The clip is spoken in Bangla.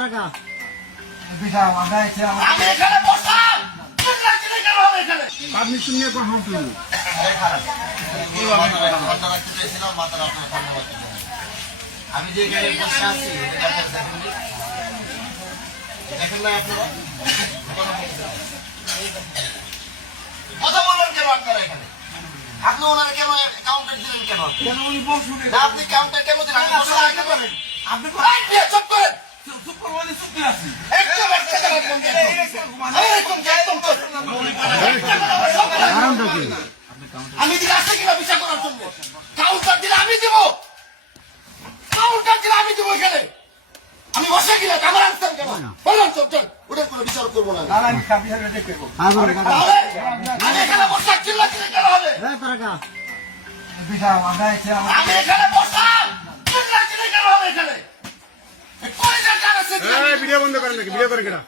টাকা আমি এখানে বসলাম চিল্লাচিল্লি কেন হবে এখানে? পারমিশন নিয়ে কথা বলতে হবে। আমি যে এখানে বসে আছি দেখেন না আপনারা কথা বলবেন কেন আপনারা এখানে? আপনি ওনার কেন কাউন্টার দিলেন কেন? না, আপনি কাউন্টার কেন দিলেন? আপনি বসে আগে করেন। আপনি চুপ করেন। একদম একটা জায়গায় বন্ধ করেন। একদম চুপ। কারণটা কি? আমি দিলে আসছে কিনা বিচার করার জন্য? কাউন্টার দিলে আমি দিব। কাউন্টার দিলে আমি দিব এখানে। আমি বসে গেলে আমার আনসার কেন? বললাম চল ওটার কোনো বিচার করবো না। হ্যাঁ বলো কাকা। তাহলে আমি এখানে বসে চিল্লাচিল্লি কেন হবে? টাকা আমি এখানে বসলাম চিল্লাচিল্লি কেন হবে এখানে? কোন জায়গায় আছে? ভিডিও বন্ধ করেন নাকি? ভিডিও করে কেনা